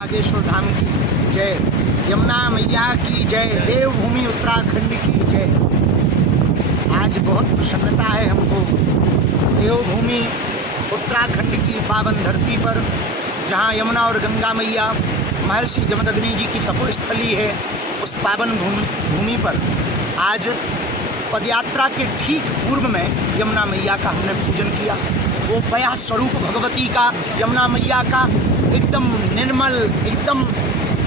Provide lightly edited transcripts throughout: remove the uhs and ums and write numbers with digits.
बागेश्वर धाम की जय, यमुना मैया की जय, देवभूमि उत्तराखंड की जय। आज बहुत प्रसन्नता है हमको देवभूमि उत्तराखंड की पावन धरती पर, जहाँ यमुना और गंगा मैया महर्षि जमदग्नि जी की तपोस्थली है, उस पावन भूमि पर आज पदयात्रा के ठीक पूर्व में यमुना मैया का हमने पूजन किया। वो पया स्वरूप भगवती का, यमुना मैया का एकदम निर्मल, एकदम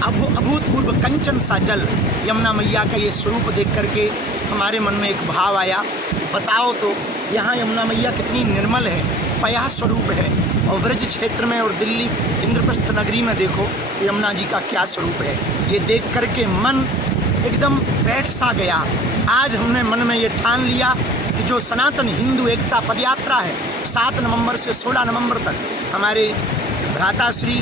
अभूतपूर्व कंचन सा जल, यमुना मैया का ये स्वरूप देख करके हमारे मन में एक भाव आया, बताओ तो यहाँ यमुना मैया कितनी निर्मल है, पया स्वरूप है। और ब्रज क्षेत्र में और दिल्ली इंद्रप्रस्थ नगरी में देखो यमुना जी का क्या स्वरूप है। ये देख करके मन एकदम बैठ सा गया। आज हमने मन में ये ठान लिया कि जो सनातन हिंदू एकता पदयात्रा है 7 नवंबर से 16 नवंबर तक, हमारे भ्राताश्री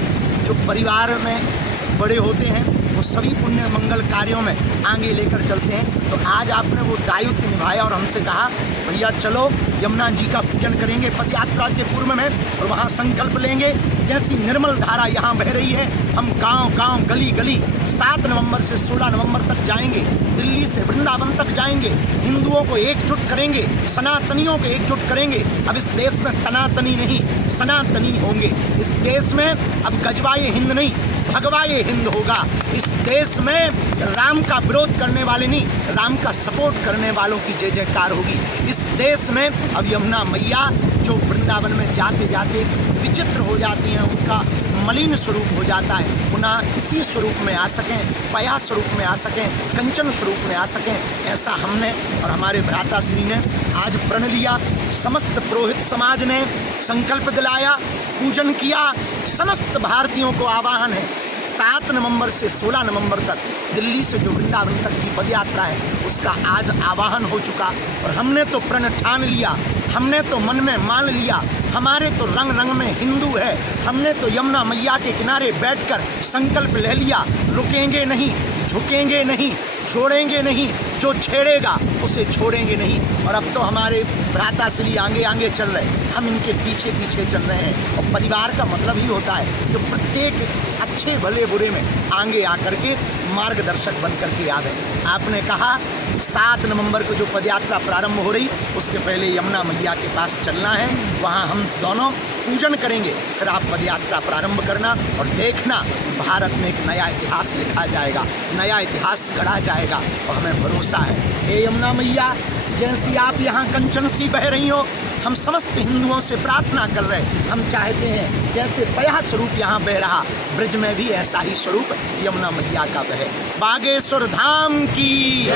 जो परिवार में बड़े होते हैं वो सभी पुण्य मंगल कार्यों में आगे लेकर चलते हैं। तो आज आपने वो दायित्व निभाया और हमसे कहा भैया चलो यमुना जी का पूजन करेंगे पदयात्रा के पूर्व में, और वहाँ संकल्प लेंगे जैसी निर्मल धारा यहाँ बह रही है, हम गांव-गांव, गली-गली 7 नवंबर से 16 नवंबर तक जाएंगे, दिल्ली से वृंदावन तक जाएंगे, हिंदुओं को एकजुट करेंगे, सनातनियों को एकजुट करेंगे। अब इस देश में तनातनी नहीं, सनातनी होंगे। इस देश में अब गजवाए हिंद नहीं, भगवाए हिंद होगा। इस देश में राम का विरोध करने वाले नहीं, राम का सपोर्ट करने वालों की जय जयकार होगी। इस देश में अब यमुना मैया जो वृंदावन में जाते जाते विचित्र हो जाती हैं, उनका मलिन स्वरूप हो जाता है, पुनः इसी स्वरूप में आ सकें, पया स्वरूप में आ सकें, कंचन स्वरूप में आ सकें, ऐसा हमने और हमारे भ्राताश्री ने आज प्रण लिया। समस्त पुरोहित समाज ने संकल्प दिलाया, पूजन किया। समस्त भारतीयों को आह्वान है 7 नवंबर से 16 नवंबर तक दिल्ली से जो वृंदावन तक की पदयात्रा है उसका आज आह्वान हो चुका। और हमने तो प्रण ठान लिया, हमने तो मन में मान लिया, हमारे तो रंग रंग में हिंदू है। हमने तो यमुना मैया के किनारे बैठकर संकल्प ले लिया, रुकेंगे नहीं, झुकेंगे नहीं, छोड़ेंगे नहीं, जो छेड़ेगा उसे छोड़ेंगे नहीं। और अब तो हमारे भ्राताश्री आगे आगे चल रहे, हम इनके पीछे पीछे चल रहे हैं। और परिवार का मतलब ही होता है जो प्रत्येक अच्छे भले बुरे में आगे आकर के मार्गदर्शक बन करके आ गए। आपने कहा 7 नवंबर को जो पदयात्रा प्रारंभ हो रही, उसके पहले यमुना मैया के पास चलना है, वहाँ हम दोनों पूजन करेंगे, फिर आप पदयात्रा प्रारंभ करना और देखना भारत में एक नया इतिहास लिखा जाएगा, नया इतिहास गढ़ा जाएगा। और हमें भरोसा है हे यमुना मैया, जैसी आप यहाँ कंचन सी बह रही हो, हम समस्त हिंदुओं से प्रार्थना कर रहे हैं, हम चाहते हैं जैसे पया स्वरूप यहाँ बह रहा, ब्रज में भी ऐसा ही स्वरूप यमुना मैया का बहे। बागेश्वर धाम की,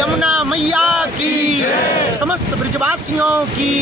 यमुना मैया की, समस्त ब्रजवासियों की